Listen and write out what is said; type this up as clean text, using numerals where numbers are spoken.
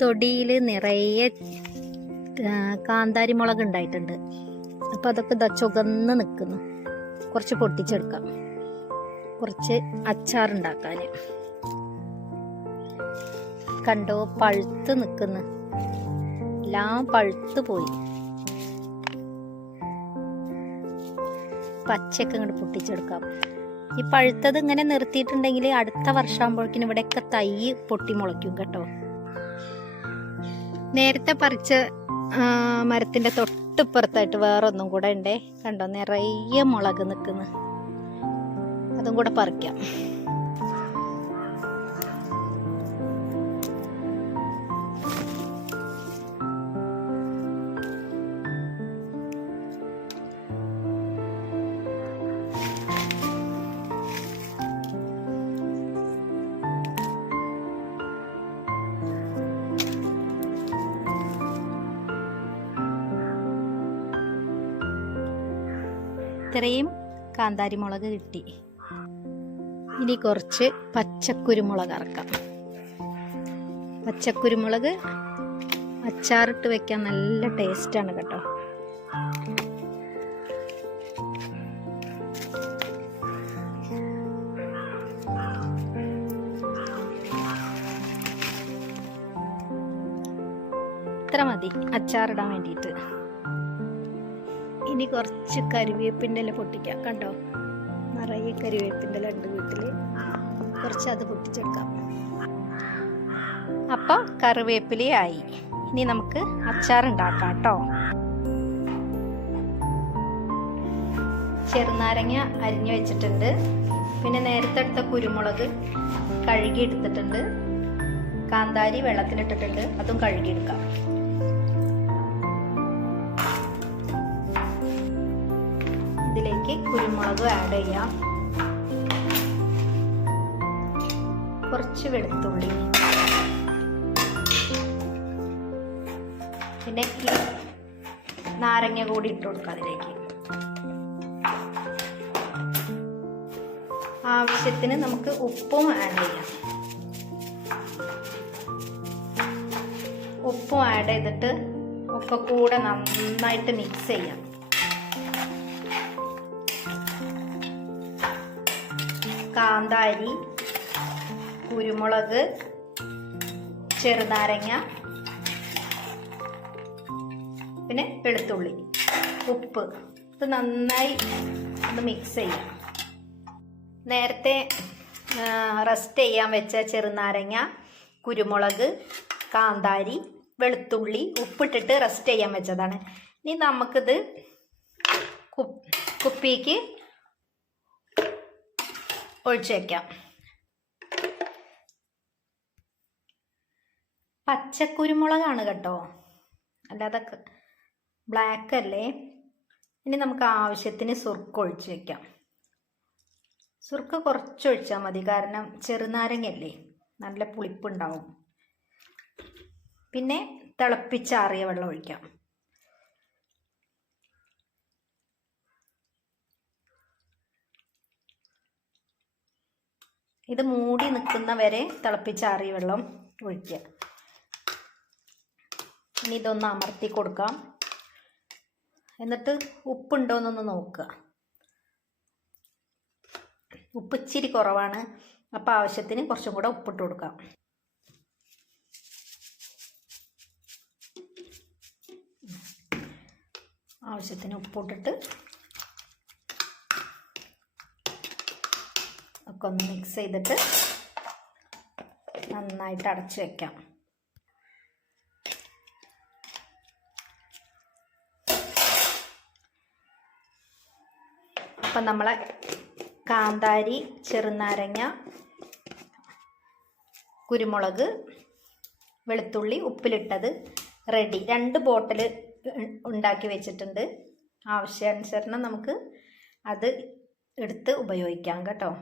തൊടിയിൽ നിറയെ കാന്താരി മുളക് ഉണ്ടായിട്ടുണ്ട്. അപ്പം അതൊക്കെ ചുവന്ന് നിൽക്കുന്നു. കുറച്ച് പൊട്ടിച്ചെടുക്കാം, കുറച്ച് അച്ചാറുണ്ടാക്കാൻ. കണ്ടോ, പഴുത്ത് നിൽക്കുന്നു, എല്ലാം പഴുത്ത് പോയി. പച്ചയൊക്കെ ഇങ്ങോട്ട് പൊട്ടിച്ചെടുക്കാം. ഈ പഴുത്തത് ഇങ്ങനെ നിർത്തിയിട്ടുണ്ടെങ്കിൽ അടുത്ത വർഷമാകുമ്പോഴേക്കിനും ഇവിടെയൊക്കെ തൈ പൊട്ടി മുളയ്ക്കും കേട്ടോ. നേരത്തെ പറിച്ച മരത്തിൻ്റെ തൊട്ടിപ്പുറത്തായിട്ട് വേറെ ഒന്നും കൂടെ ഉണ്ടേ. കണ്ടോ, നിറയെ മുളക് നിൽക്കുന്നു. അതും കൂടെ പറിക്കാം. ഇത്രയും കാന്താരി മുളക് കിട്ടി. ഇനി കുറച്ച് പച്ചക്കുരുമുളക് ഇറക്കാം. പച്ചക്കുരുമുളക് അച്ചാറിട്ട് വെക്കാൻ നല്ല ടേസ്റ്റാണ് കേട്ടോ. ഇത്ര മതി അച്ചാറിടാൻ വേണ്ടിയിട്ട്. ഇനി കുറച്ച് കരിവേപ്പിൻ്റെ ഇല പൊട്ടിക്കാം. കണ്ടോ, നിറയെ കരിവേപ്പിൻ്റെ ഇല ഉണ്ട് വീട്ടിൽ. കുറച്ച് അത് പൊട്ടിച്ചെടുക്കാം. അപ്പോൾ കറിവേപ്പിലയായി. ഇനി നമുക്ക് അച്ചാറുണ്ടാക്കാം കേട്ടോ. ചെറുനാരങ്ങ അരിഞ്ഞു വെച്ചിട്ടുണ്ട്. പിന്നെ നേരത്തെ എടുത്ത കുരുമുളക് കഴുകി എടുത്തിട്ടുണ്ട്. കാന്താരി വെള്ളത്തിലിട്ടിട്ടുണ്ട്, അതും കഴുകിയെടുക്കാം. ഇതിലേക്ക് കുരുമുളക് ആഡ് ചെയ്യാം. കുറച്ച് വെളുത്തുള്ളി, പിന്നെ ഈ നാരങ്ങ കൂടി ഇട്ട് കൊടുക്കാം അതിലേക്ക്. ആവശ്യത്തിന് നമുക്ക് ഉപ്പും ആഡ് ചെയ്യാം. ഉപ്പും ആഡ് ചെയ്തിട്ട് ഒക്കെ കൂടെ നന്നായിട്ട് മിക്സ് ചെയ്യാം. കാന്താരി, കുരുമുളക്, ചെറുനാരങ്ങ, പിന്നെ വെളുത്തുള്ളി, ഉപ്പ്, ഇത് നന്നായി ഒന്ന് മിക്സ് ചെയ്യാം. നേരത്തെ റസ്റ്റ് ചെയ്യാൻ വെച്ച ചെറുനാരങ്ങ, കുരുമുളക്, കാന്താരി, വെളുത്തുള്ളി, ഉപ്പിട്ടിട്ട് റസ്റ്റ് ചെയ്യാൻ വെച്ചതാണ്. ഇനി നമുക്കിത് കുപ്പിക്ക് ഒഴിച്ച് വയ്ക്കാം. പച്ചക്കുരുമുളകാണ് കേട്ടോ, അല്ലാതെ ബ്ലാക്ക് അല്ലേ. ഇനി നമുക്ക് ആവശ്യത്തിന് സുർക്ക ഒഴിച്ച് വയ്ക്കാം. സുർക്ക കുറച്ച് ഒഴിച്ചാൽ മതി, കാരണം ചെറുനാരങ്ങയല്ലേ, നല്ല പുളിപ്പുണ്ടാവും. പിന്നെ തിളപ്പിച്ചാറിയ വെള്ളം ഒഴിക്കാം. ഇത് മൂടി നിൽക്കുന്ന വരെ തിളപ്പിച്ചാറിയ വെള്ളം ഒഴിക്കുക. ഇനി ഇതൊന്ന് അമർത്തി കൊടുക്കാം. എന്നിട്ട് ഉപ്പുണ്ടോയെന്നൊന്ന് നോക്കുക. ഉപ്പ് ഇച്ചിരി കുറവാണ്, അപ്പോൾ ആവശ്യത്തിന് കുറച്ചും കൂടെ ഉപ്പിട്ട് കൊടുക്കാം. ആവശ്യത്തിന് ഉപ്പിട്ടിട്ട് ഒക്കെ ഒന്ന് മിക്സ് ചെയ്തിട്ട് നന്നായിട്ട് അടച്ചു വയ്ക്കാം. അപ്പം നമ്മളെ കാന്താരി, ചെറുനാരങ്ങ, കുരുമുളക്, വെളുത്തുള്ളി, ഉപ്പിലിട്ടത് റെഡി. 2 ബോട്ടിൽ ഉണ്ടാക്കി വെച്ചിട്ടുണ്ട്. ആവശ്യാനുസരണം നമുക്ക് അത് എടുത്ത് ഉപയോഗിക്കാം കേട്ടോ.